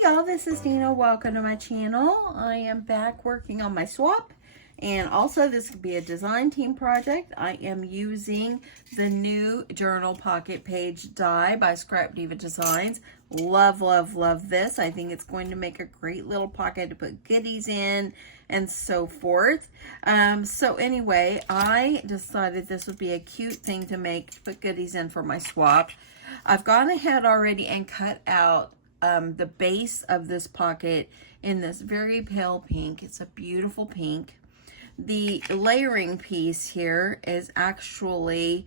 Hey y'all, this is Deanna. Welcome to my channel. I am back working on my swap, and also this could be a design team project. I am using the new journal pocket page die by Scrap Diva Designs. Love, love, love this. I think it's going to make a great little pocket to put goodies in and so forth. So anyway, I decided this would be a cute thing to make to put goodies in for my swap. I've gone ahead already and cut out the base of this pocket in this very pale pink. It's a beautiful pink. The layering piece here is actually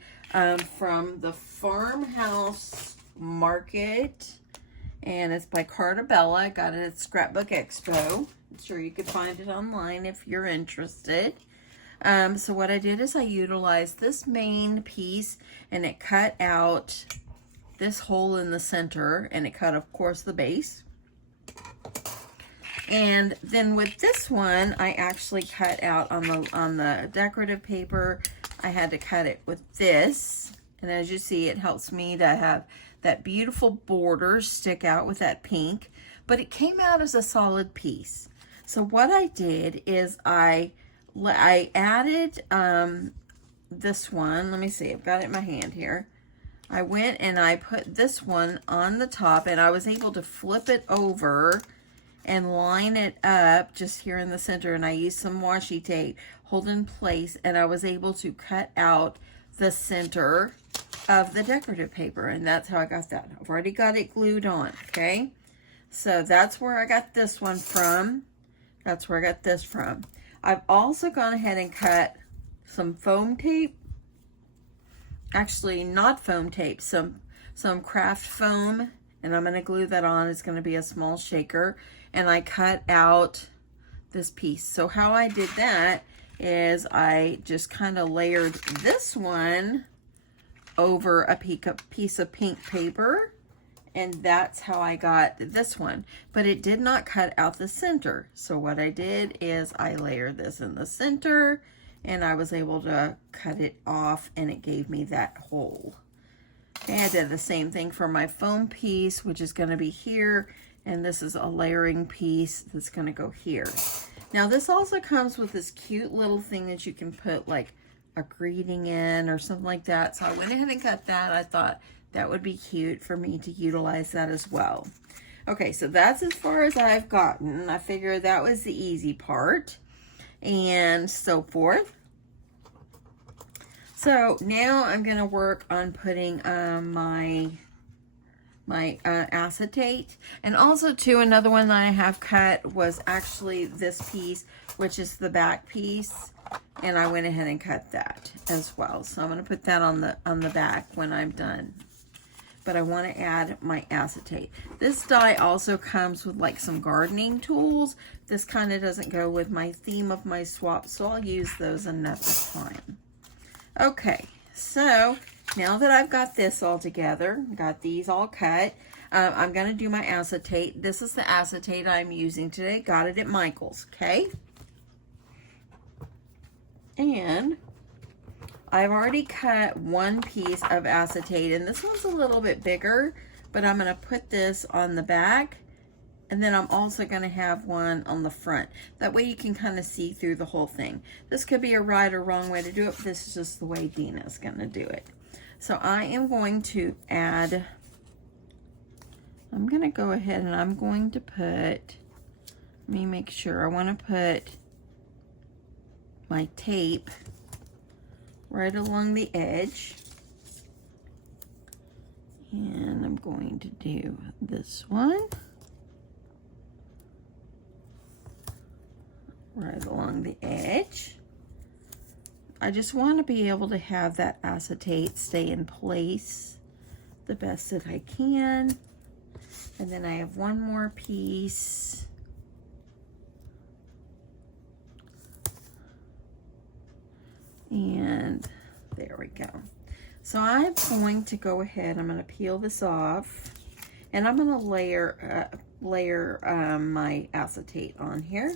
from the Farmhouse Market, and it's by Cartabella. I got it at Scrapbook Expo. I'm sure you could find it online if you're interested. So what I did is I utilized this main piece, and it cut out this hole in the center, and it cut, of course, the base. And then with this one, I actually cut out on the decorative paper. I had to cut it with this, and as you see, it helps me to have that beautiful border stick out with that pink, but it came out as a solid piece. So what I did is I added this one. Let me see, I've got it in my hand here. I went and I put this one on the top, and I was able to flip it over and line it up just here in the center, and I used some washi tape, hold in place, and I was able to cut out the center of the decorative paper, and that's how I got that. I've already got it glued on, okay? So that's where I got this one from. That's where I got this from. I've also gone ahead and cut some foam tape. Actually, not foam tape, some craft foam, and I'm going to glue that on. It's going to be a small shaker, and I cut out this piece. So how I did that is I just kind of layered this one over a piece of pink paper, and that's how I got this one. But it did not cut out the center. So what I did is I layered this in the center, and I was able to cut it off, and it gave me that hole. Okay, I did the same thing for my foam piece, which is going to be here, and this is a layering piece that's going to go here. Now this also comes with this cute little thing that you can put like a greeting in or something like that. So I went ahead and cut that. I thought that would be cute for me to utilize that as well. Okay, so that's as far as I've gotten. I figured that was the easy part, and so forth. So now I'm going to work on putting my acetate. And also too, another one that I have cut was actually this piece, which is the back piece, and I went ahead and cut that as well. So I'm going to put that on the back when I'm done. But I want to add my acetate. This die also comes with like some gardening tools. This kind of doesn't go with my theme of my swap, so I'll use those another time. Okay, so now that I've got this all together, got these all cut, I'm going to do my acetate. This is the acetate I'm using today. Got it at Michael's, okay? And I've already cut one piece of acetate, and this one's a little bit bigger, but I'm going to put this on the back, and then I'm also going to have one on the front. That way you can kind of see through the whole thing. This could be a right or wrong way to do it, but this is just the way Deanna's going to do it. So I am going to add, I'm going to go ahead and I'm going to put, let me make sure, I want to put my tape right along the edge, and I'm going to do this one right along the edge. I just want to be able to have that acetate stay in place the best that I can. And then I have one more piece. And there we go. So I'm going to go ahead, I'm going to peel this off, and I'm going to layer my acetate on here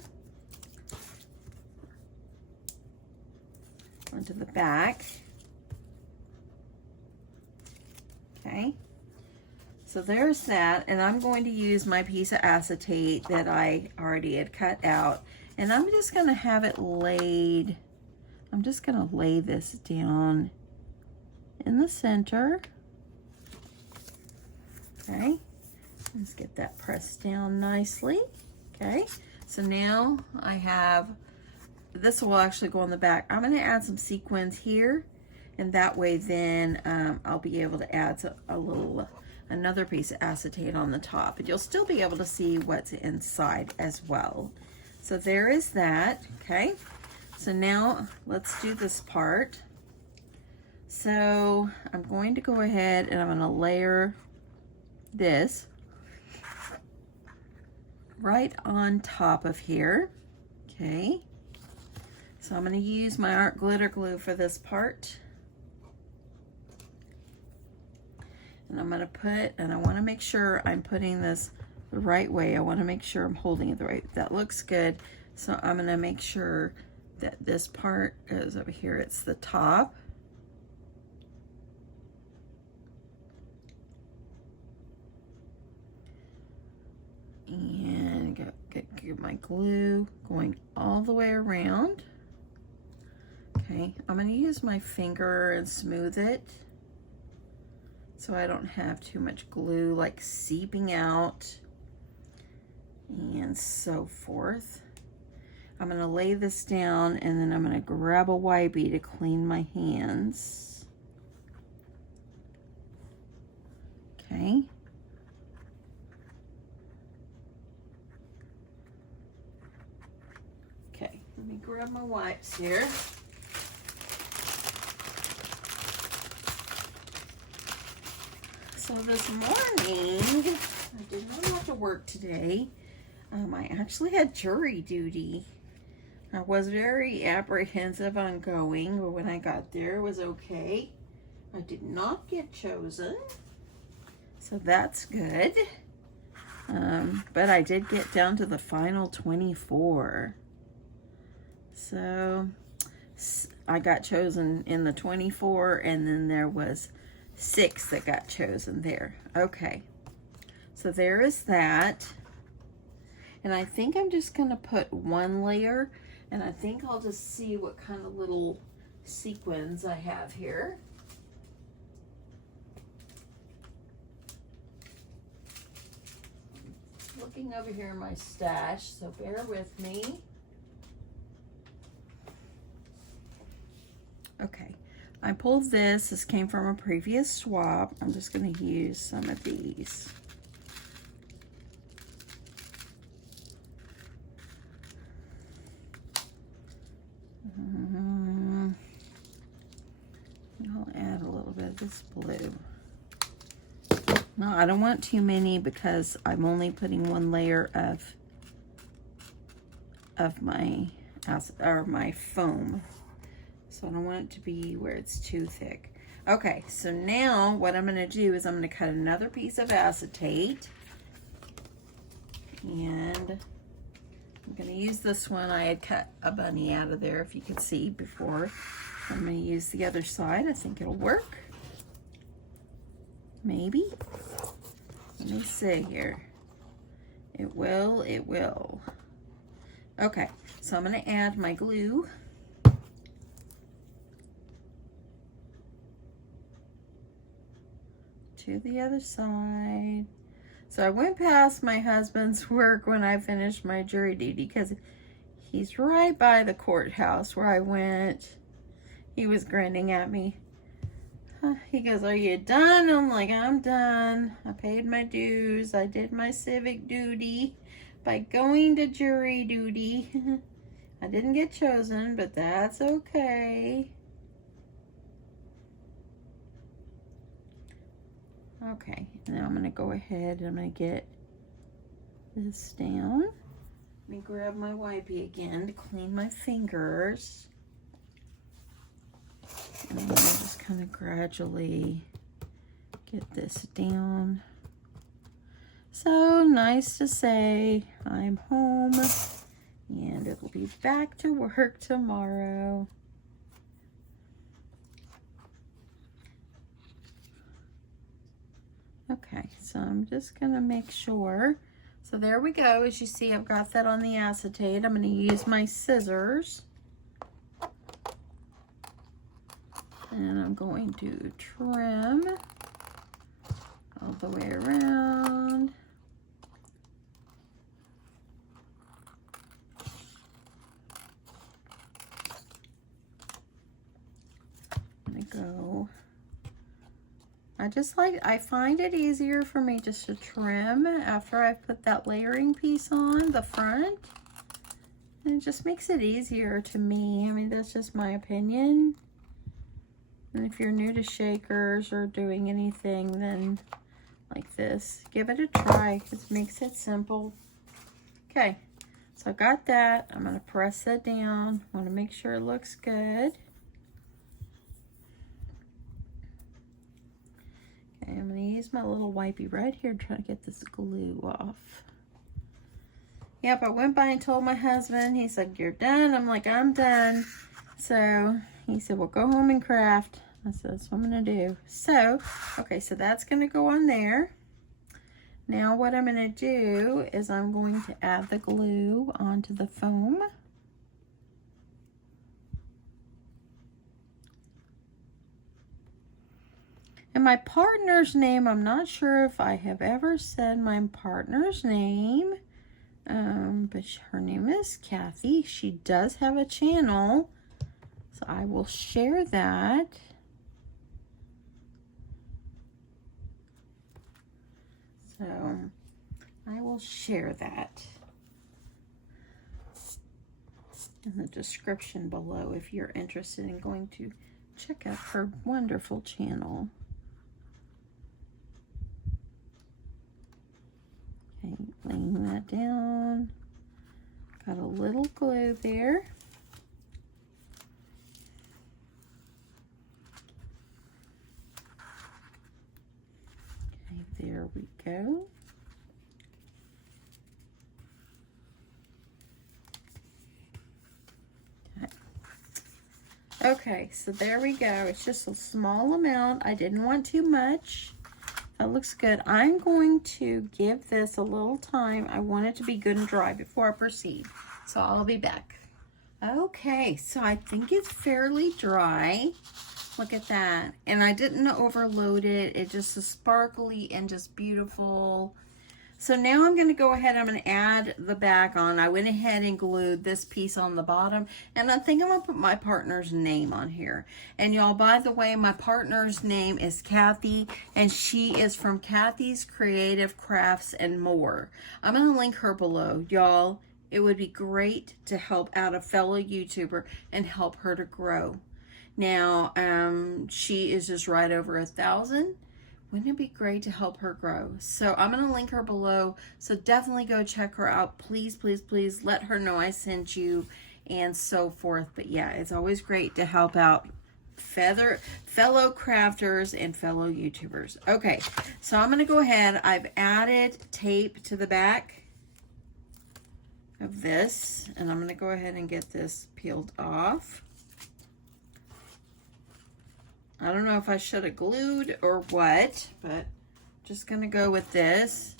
onto the back. Okay. So there's that, and I'm going to use my piece of acetate that I already had cut out, and I'm just going to have it laid. I'm just going to lay this down in the center. Okay, let's get that pressed down nicely. Okay, so now I have, this will actually go on the back. I'm going to add some sequins here, and that way then I'll be able to add another piece of acetate on the top, but you'll still be able to see what's inside as well. So there is that. Okay, so now let's do this part. So I'm going to go ahead and I'm going to layer this right on top of here. Okay, so I'm going to use my art glitter glue for this part. And I'm going to put, and I want to make sure I'm putting this the right way. I want to make sure I'm holding it the right way. That looks good. So I'm going to make sure that this part goes over here. It's the top. And get my glue going all the way around. Okay, I'm going to use my finger and smooth it, so I don't have too much glue like seeping out and so forth. I'm going to lay this down, and then I'm going to grab a wipey to clean my hands. Okay. Okay, let me grab my wipes here. So this morning, I did not have to work today. I actually had jury duty. I was very apprehensive on going, but when I got there, it was okay. I did not get chosen, so that's good. But I did get down to the final 24. So I got chosen in the 24, and then there was 6 that got chosen there. Okay, so there is that. And I think I'm just going to put one layer, and I think I'll just see what kind of little sequins I have here. Looking over here in my stash, so bear with me. Okay, I pulled this. This came from a previous swap. I'm just going to use some of these. I'll add a little bit of this blue. No, I don't want too many because I'm only putting one layer of my foam. So I don't want it to be where it's too thick. Okay, so now what I'm going to do is I'm going to cut another piece of acetate. And I'm going to use this one. I had cut a bunny out of there, if you could see before. I'm going to use the other side. I think it'll work. Maybe. Let me see here. It will, it will. Okay, so I'm going to add my glue. To the other side. So I went past my husband's work when I finished my jury duty because he's right by the courthouse where I went. He was grinning at me. He goes, "Are you done?" I'm like, "I'm done. I paid my dues. I did my civic duty by going to jury duty." I didn't get chosen, but that's okay. Okay, now I'm going to go ahead and I'm going to get this down. Let me grab my wipey again to clean my fingers. And I'm going to just kind of gradually get this down. So nice to say I'm home and it'll be back to work tomorrow. Okay. Okay, so I'm just gonna make sure. So there we go. As you see, I've got that on the acetate. I'm gonna use my scissors. And I'm going to trim all the way around. I'm gonna go. I find it easier for me just to trim after I've put that layering piece on the front. And it just makes it easier to me. I mean, that's just my opinion. And if you're new to shakers or doing anything, then like this, give it a try. It makes it simple. Okay, so I got that. I'm gonna press that down. I wanna make sure it looks good. Okay, I'm gonna use my little wipey right here to try to get this glue off. Yep, I went by and told my husband. He's like, "You're done." I'm like, "I'm done." So he said, "Well, go home and craft." I said, "That's what I'm gonna do." So, okay, so that's gonna go on there. Now what I'm gonna do is I'm going to add the glue onto the foam. And my partner's name, I'm not sure if I have ever said my partner's name, but her name is Cathy. She does have a channel, so I will share that. So I will share that in the description below if you're interested in going to check out her wonderful channel. Okay, laying that down. Got a little glue there. Okay, there we go. Okay, so there we go. It's just a small amount. I didn't want too much. That looks good. I'm going to give this a little time. I want it to be good and dry before I proceed. So I'll be back. Okay, so I think it's fairly dry. Look at that. And I didn't overload it. It just is sparkly and just beautiful. So now I'm going to go ahead, I'm going to add the back on. I went ahead and glued this piece on the bottom, and I think I'm going to put my partner's name on here. And y'all, by the way, my partner's name is Cathy, and she is from Cathy's Creative Crafts and More. I'm going to link her below. Y'all, it would be great to help out a fellow YouTuber and help her to grow. Now, she is just right over 1,000. Wouldn't it be great to help her grow? So I'm going to link her below. So definitely go check her out. Please, please, please let her know I sent you and so forth. But yeah, it's always great to help out fellow crafters and fellow YouTubers. Okay, so I'm going to go ahead. I've added tape to the back of this. And I'm going to go ahead and get this peeled off. I don't know if I should have glued or what, but just going to go with this.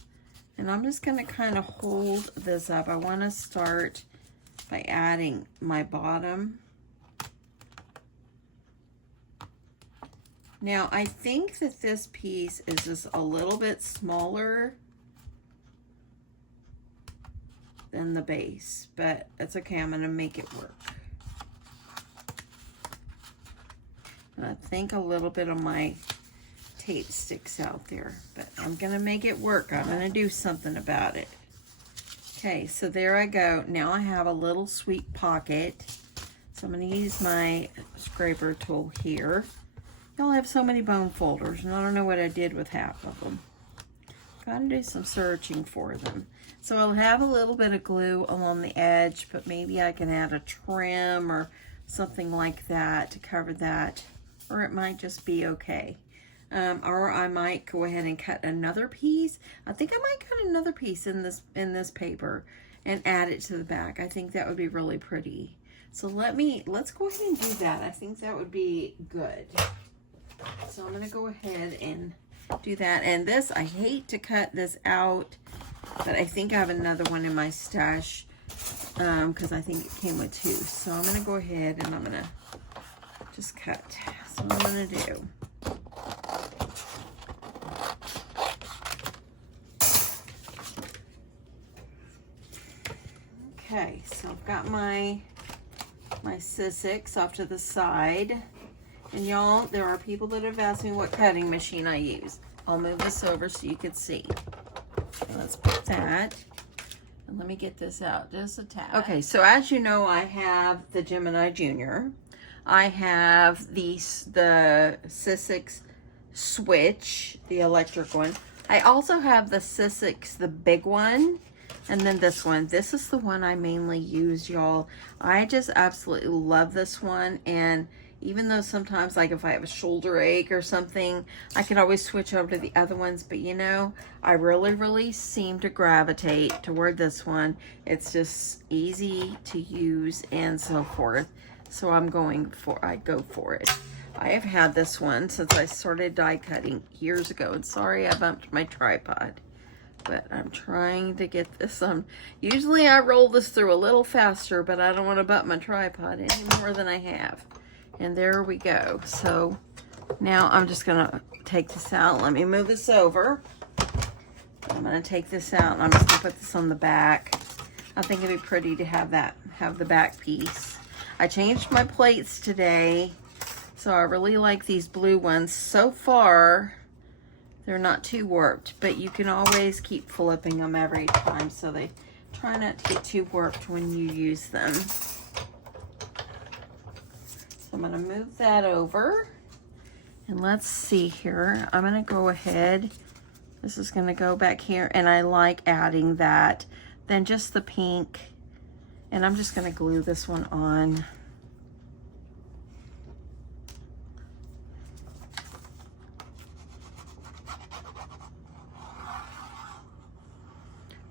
And I'm just going to kind of hold this up. I want to start by adding my bottom. Now, I think that this piece is just a little bit smaller than the base, but it's okay. I'm going to make it work. And I think a little bit of my tape sticks out there, but I'm gonna make it work. I'm gonna do something about it. Okay, so there I go. Now I have a little sweet pocket. So I'm gonna use my scraper tool here. Y'all have so many bone folders, and I don't know what I did with half of them. Gotta do some searching for them. So I'll have a little bit of glue along the edge, but maybe I can add a trim or something like that to cover that. Or it might just be okay. Or I might go ahead and cut another piece. I think I might cut another piece in this paper and add it to the back. I think that would be really pretty. So let's go ahead and do that. I think that would be good. So I'm gonna go ahead and do that. And this, I hate to cut this out, but I think I have another one in my stash because I think it came with two. So I'm going to go ahead and I'm going to just cut. So what I'm going to do. Okay, so I've got my Sissics off to the side. And y'all, there are people that have asked me what cutting machine I use. I'll move this over so you can see. Let's put that. And let me get this out just a tad. Okay, so as you know, I have the Gemini Junior. I have the Sissics switch, the electric one. I also have the Sissics, the big one. And then this one. This is the one I mainly use, y'all. I just absolutely love this one. And even though sometimes, like if I have a shoulder ache or something, I can always switch over to the other ones. But you know, I really seem to gravitate toward this one. It's just easy to use and so forth. So I go for it. I have had this one since I started die cutting years ago. And sorry, I bumped my tripod. But I'm trying to get this usually I roll this through a little faster, but I don't want to bump my tripod any more than I have. And there we go. So now I'm just gonna take this out. Let me move this over. I'm gonna take this out and I'm just gonna put this on the back. I think it'd be pretty to have the back piece. I changed my plates today, so I really like these blue ones. So far, they're not too warped, but you can always keep flipping them every time, so they try not to get too warped when you use them. So I'm gonna move that over, and let's see here. I'm gonna go ahead. This is gonna go back here, and I like adding that, then just the pink, and I'm just gonna glue this one on.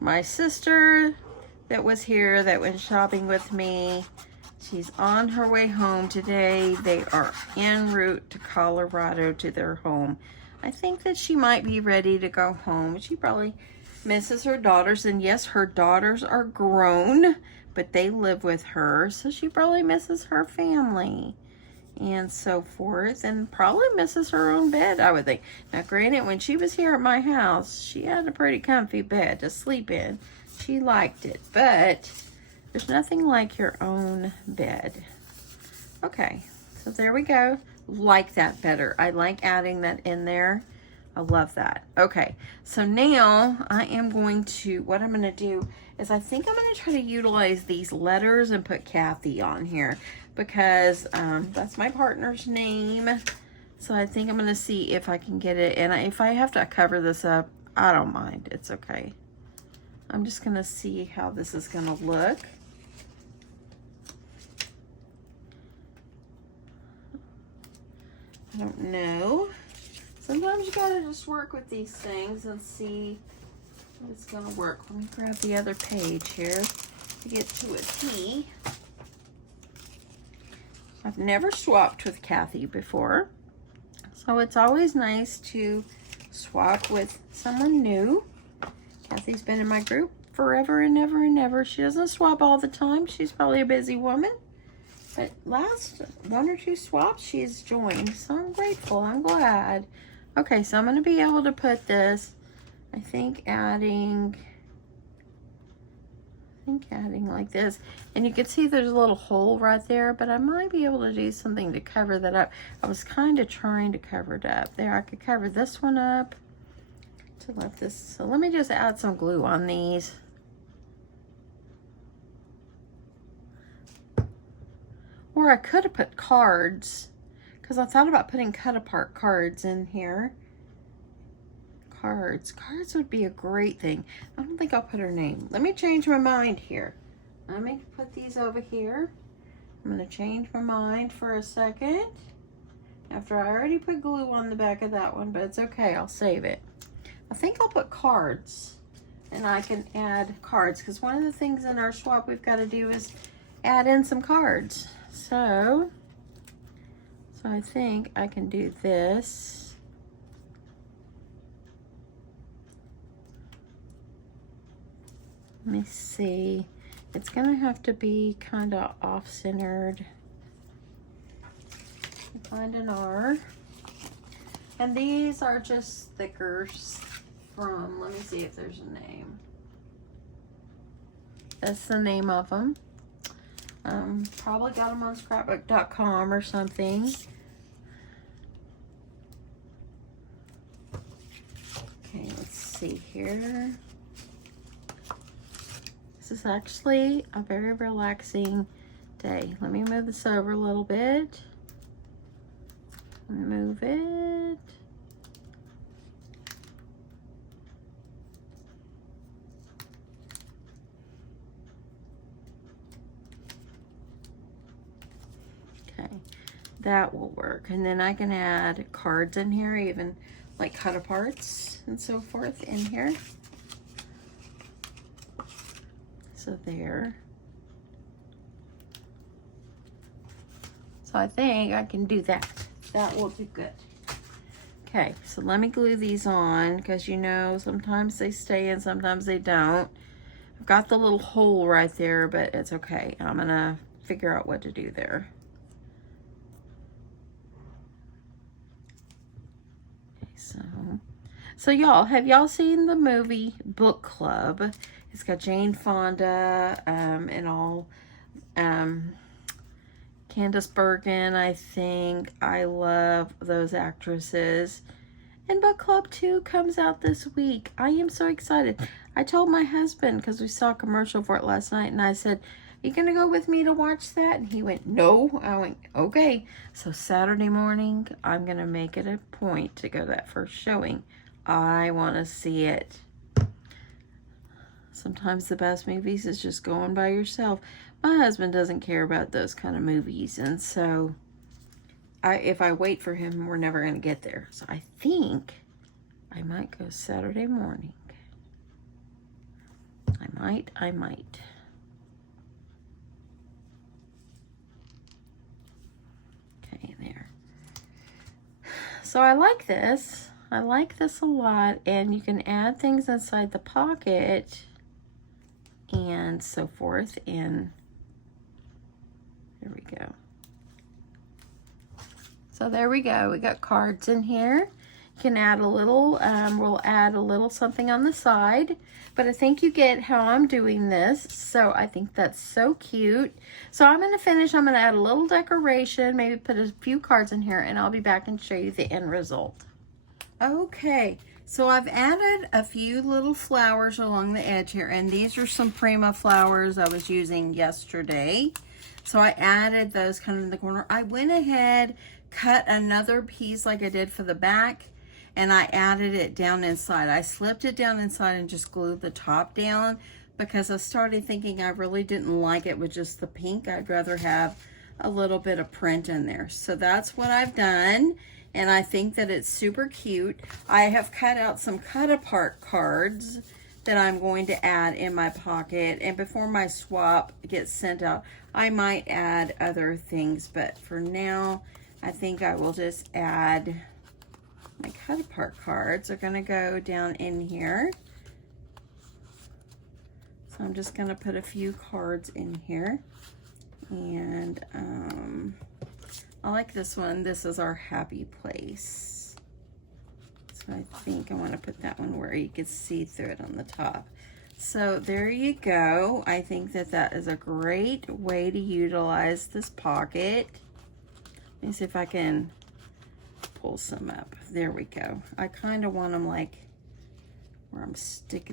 My sister that was here, that went shopping with me, she's on her way home today. They are en route to Colorado to their home. I think that she might be ready to go home. She probably misses her daughters, and yes, her daughters are grown, but they live with her, so she probably misses her family and so forth, and probably misses her own bed, I would think. Now, granted, when she was here at my house, she had a pretty comfy bed to sleep in. She liked it, but there's nothing like your own bed. Okay, so there we go. Like that better. I like adding that in there. I love that. Okay, so now I am going to, what I'm going to do is I think I'm going to try to utilize these letters and put Cathy on here, because that's my partner's name. So I think I'm going to see if I can get it. And if I have to cover this up, I don't mind. It's okay. I'm just going to see how this is going to look. I don't know. Sometimes you gotta just work with these things and see if it's gonna work. Let me grab the other page here to get to a T. I've never swapped with Cathy before, so it's always nice to swap with someone new. Cathy's been in my group forever and ever and ever. She doesn't swap all the time. She's probably a busy woman. But last one or two swaps she's joined, so I'm grateful. I'm glad. Okay, so I'm going to be able to put this, I think adding like this. And you can see there's a little hole right there, but I might be able to do something to cover that up. I was kind of trying to cover it up. There, I could cover this one up to let this. So let me just add some glue on these. Or I could have put cards, because I thought about putting cut apart cards in here. Cards would be a great thing. I don't think I'll put her name. Let me change my mind here. Let me put these over here. I'm going to change my mind for a second. After I already put glue on the back of that one, but it's okay. I'll save it. I think I'll put cards. And I can add cards, because one of the things in our swap we've got to do is add in some cards. So I think I can do this. Let me see. It's going to have to be kind of off-centered. Find an R. And these are just stickers from, let me see if there's a name. That's the name of them. Probably got them on scrapbook.com or something. Okay, let's see here. This is actually a very relaxing day. Let me move this over a little bit. Move it. Okay, that will work. And then I can add cards in here, even like cut aparts and so forth in here. So there. So I think I can do that. That will do good. Okay, so let me glue these on because you know sometimes they stay and sometimes they don't. I've got the little hole right there, but it's okay. I'm gonna figure out what to do there. Okay, so y'all, have y'all seen the movie Book Club? It's got Jane Fonda and all. Candace Bergen, I think. I love those actresses. And Book Club 2 comes out this week. I am so excited. I told my husband, because we saw a commercial for it last night, and I said, are you going to go with me to watch that? And he went, no. I went, okay. So Saturday morning, I'm going to make it a point to go to that first showing. I want to see it. Sometimes the best movies is just going by yourself. My husband doesn't care about those kind of movies, and so if I wait for him, we're never going to get there. So I think I might go Saturday morning. I might. Okay, there. So I like this. I like this a lot, and you can add things inside the pocket and so forth, and there we go. So there we go. We got cards in here. You can add a little, we'll add a little something on the side, but I think you get how I'm doing this. So I think that's so cute. So I'm going to finish. I'm going to add a little decoration, maybe put a few cards in here, and I'll be back and show you the end result. Okay, so I've added a few little flowers along the edge here, and these are some Prima flowers I was using yesterday. So I added those kind of in the corner. I went ahead, cut another piece like I did for the back, and I added it down inside. I slipped it down inside and just glued the top down because I started thinking I really didn't like it with just the pink. I'd rather have a little bit of print in there. So that's what I've done, and I think that it's super cute. I have cut out some cut apart cards that I'm going to add in my pocket, and before my swap gets sent out, I might add other things, but for now, I think I will just add my cut apart cards. Are gonna go down in here. So I'm just gonna put a few cards in here. And I like this one. This is our happy place. So I think I wanna put that one where you can see through it on the top. So there you go. I think that that is a great way to utilize this pocket. Let me see if I can pull some up. There we go. I kind of want them like where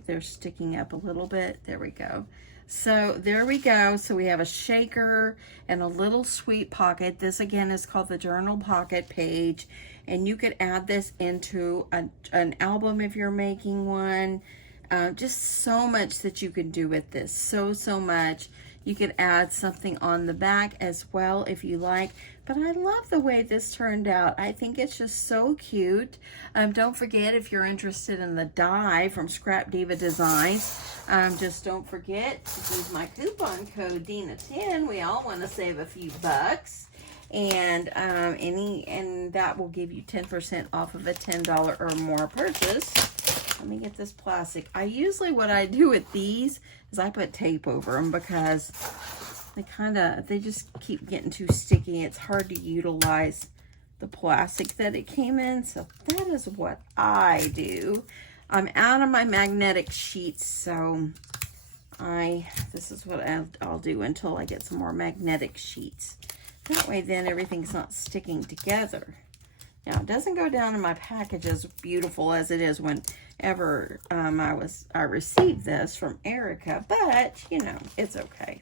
they're sticking up a little bit. There we go. So there we go. So we have a shaker and a little sweet pocket. This again is called the journal pocket page, and you could add this into an album if you're making one. Just so much that you can do with this. So much. You could add something on the back as well if you like. But I love the way this turned out. I think it's just so cute. Don't forget, if you're interested in the die from Scrap Diva Designs, just don't forget to use my coupon code Deanna10. We all want to save a few bucks. And that will give you 10% off of a $10 or more purchase. let me get this plastic. Usually what I do with these is I put tape over them because they just keep getting too sticky. It's hard to utilize the plastic that it came in. So that is what I do. I'm out of my magnetic sheets, so this is what I'll do until I get some more magnetic sheets. That way then everything's not sticking together. Now, it doesn't go down in my package as beautiful as it is whenever I received this from Erica, but, you know, it's okay.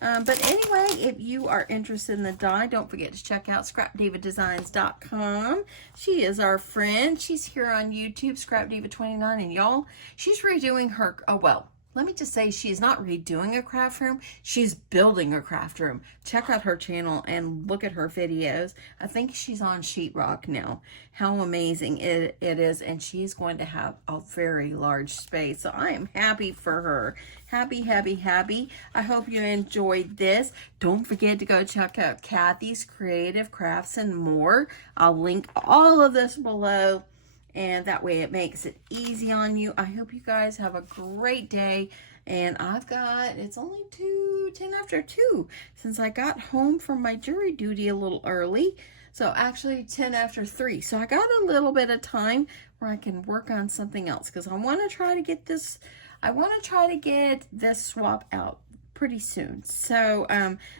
But anyway, if you are interested in the die, don't forget to check out scrapdivadesigns.com. She is our friend. She's here on YouTube, ScrapDiva29, and y'all, she's redoing her, let me just say, she's not redoing a craft room. She's building a craft room. Check out her channel and look at her videos. I think she's on sheetrock now. How amazing it is. And she's going to have a very large space. So I am happy for her. Happy, happy, happy. I hope you enjoyed this. Don't forget to go check out Cathy's Creative Crafts and More. I'll link all of this below. And that way it makes it easy on you. I hope you guys have a great day. And it's only 10 after 2 since I got home from my jury duty a little early. So actually 10 after 3. So I got a little bit of time where I can work on something else. Because I want to try to get this swap out pretty soon. So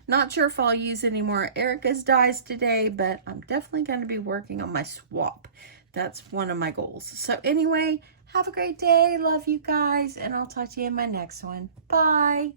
not sure if I'll use any more Erica's dies today, but I'm definitely going to be working on my swap. That's one of my goals. So anyway, have a great day. Love you guys. And I'll talk to you in my next one. Bye.